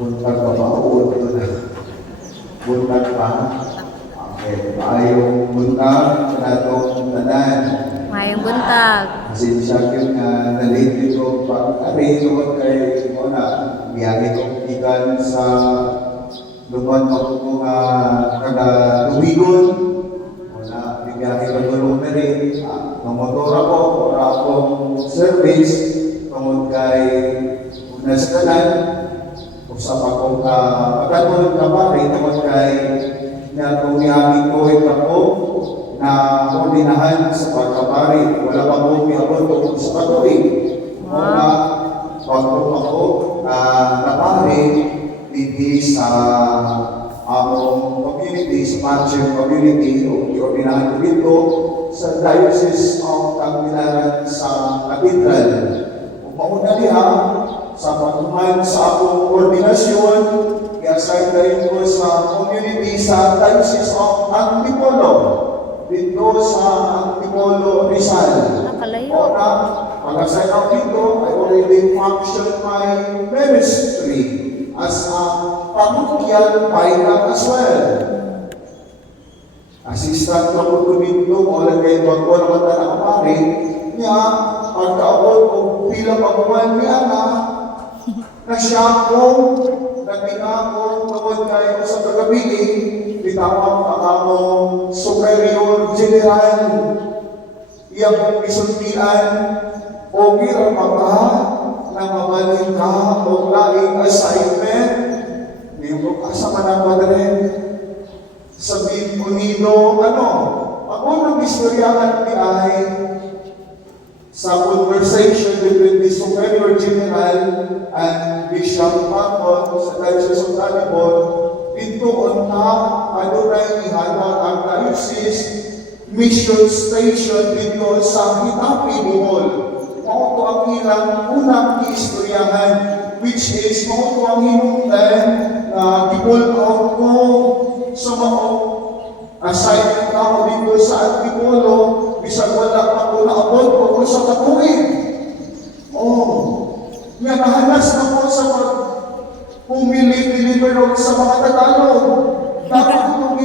Buntag pa ba o ito na? Buntag pa? Okay. Maayong buntag sa natong tanan. Mayong buntag. Kasi siya yun nga nalate ko pag-ari noon kay mo na biyahe ko ikan sa lupan ko nga kada Lubigon. Wala, biyahe ko tulong na rin. Motor ako, para akong service tungod kay unas tanan. Usap akong pagkatulog na pare tungod kay natungyamin ko ako na ordinahan sa pagkapari. Wala pa po miabot tungkol sa patuloy. Muna, pagkong ako napari hindi sa among community, sa Mansion community, o ordinahan ko dito sa Diocese of Tagbilaran sa Cathedral. Umauna niya sa pagkuman sa akong ordinasyon, i-assign na rin ko sa community sa Diocese of Antipolo. Dito sa Antipolo, Rizal. O na, pag-assign ako dito, I already function my ministry as a parrochial painang as well. Assistant ko po dito, wala kayo bago naman na nakapari, niya, pagkaabot ko bilang pagkuman niya na siya ko, nagpinako, tawag kayo sa kagabi, bitawang ang among superior general, iyang isultian, o gira maka, na mabalik ka, o laing assignment, ngayon ko asa man ang madrin, sabihin ko nino, ako nang istoryahan ni ay, sa conversation between the Superior General and Bishop Patton sa Diocese of Antipolo, pintuon na adunay ihatag ang diocese mission station dito sa Hitapi, Bohol. Mao to ang ilang unang istoryahan, which is mao to ang hinungdan na gipol out ko sa mga assignment ako dito sa Antipolo, bisag wala pa ko naabot ko sa katuig. Nga nahanas na po sa pumili-deliver sa mga Tagalog. Dapat ko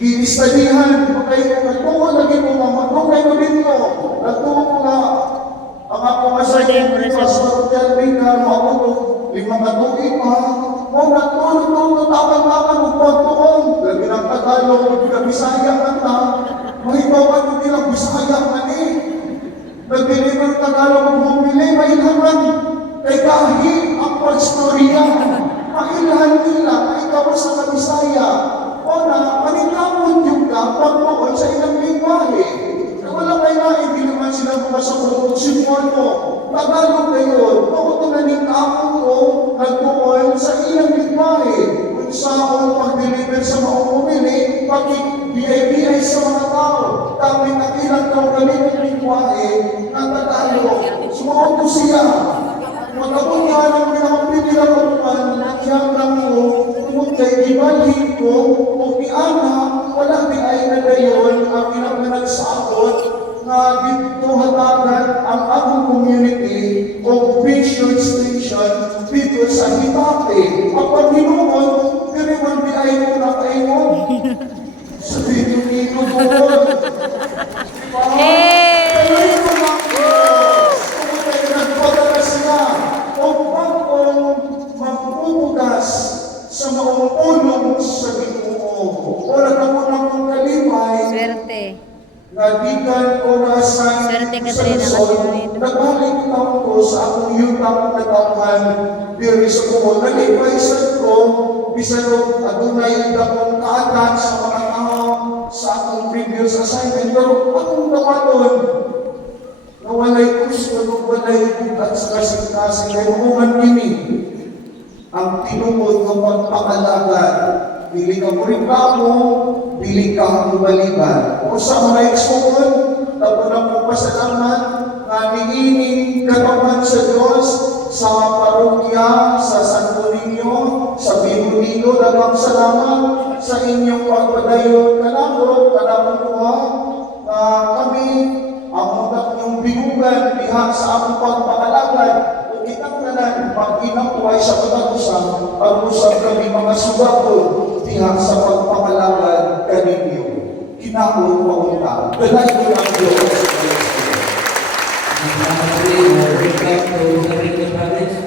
i-studyhan. Nagtungo lagi po mga kayo dito. Nagtungo ko na ang akong assignment dito sa hotel na maabot 5 katuig pa. Nagtungo tapan-tapan ng pagtuong. Lagi ng Tagalog, Bisaya na ta. Mahibawan ko nilang Bisaya man Nag-deliver Tagalog ang bumili, mailangan. Kay kahit ang pagstorya, mailahan nila na ikaw sa Bisaya. O na, manilamon yung ka, pagmuon sa ilang lingwahe. Wala kayo na, hindi naman sila bumasakot si Mono. Tagalog kayo, bakit na nitapon ko, nagtuon sa ilang lingwahe. Kung saan pag-deliver sa mga bumili, pag-BIBI sa mga tao, kami nakilang daw galing ng lingwahe, ang Tagalog. Sumuot ko siya. Magkabot nga ng pinakapipila ko naman, siyang lang mo, kung kay ibalik ko, kung iana, wala di ay na gayon, ang pinagmanagsakot na dito hatagan ang among community o vision station dito sa Hitapi. Ang Panginoon, kaniman di ay mo na kayo. Sabihin yung ino mo. Sa maong ulong sa Ginoo. Wala ka mo na mong kalimay. Swerte. Nadigan ko na sa Luzon. Nagbalik taon ko sa akong yutang na taongan. Diri sa Bohol. Nalipaysan ko. Bisan adunay dakong kaatan sa mga tao sa akong previous assignment. Pero akong nawanon. Nawalay gusto, walay bukat sa kasing-kasing. Kaya umuman kini. Ang tinubod ng pagpakalagan, pili ka mo rin mo, pili ka mo baliban. O sa mga ekspon, tapo na po pasalamat, na niining katawan sa Diyos, sa parokya, sa Santo Niño, sa Bimulino, dagang salamat sa inyong pagpadayon kanamo, kanamo na kami, ang utak niyong binugan, diha sa among pagpakalagan, o kitang tanan mag-inapuay sa katapusan ang usap kami mga sugapon diha sa pagpangalaman kaninyo. Kinaon paunta. Ganay ko ang Diyos. Ang mga kapatid, reflect to the Ring of Province.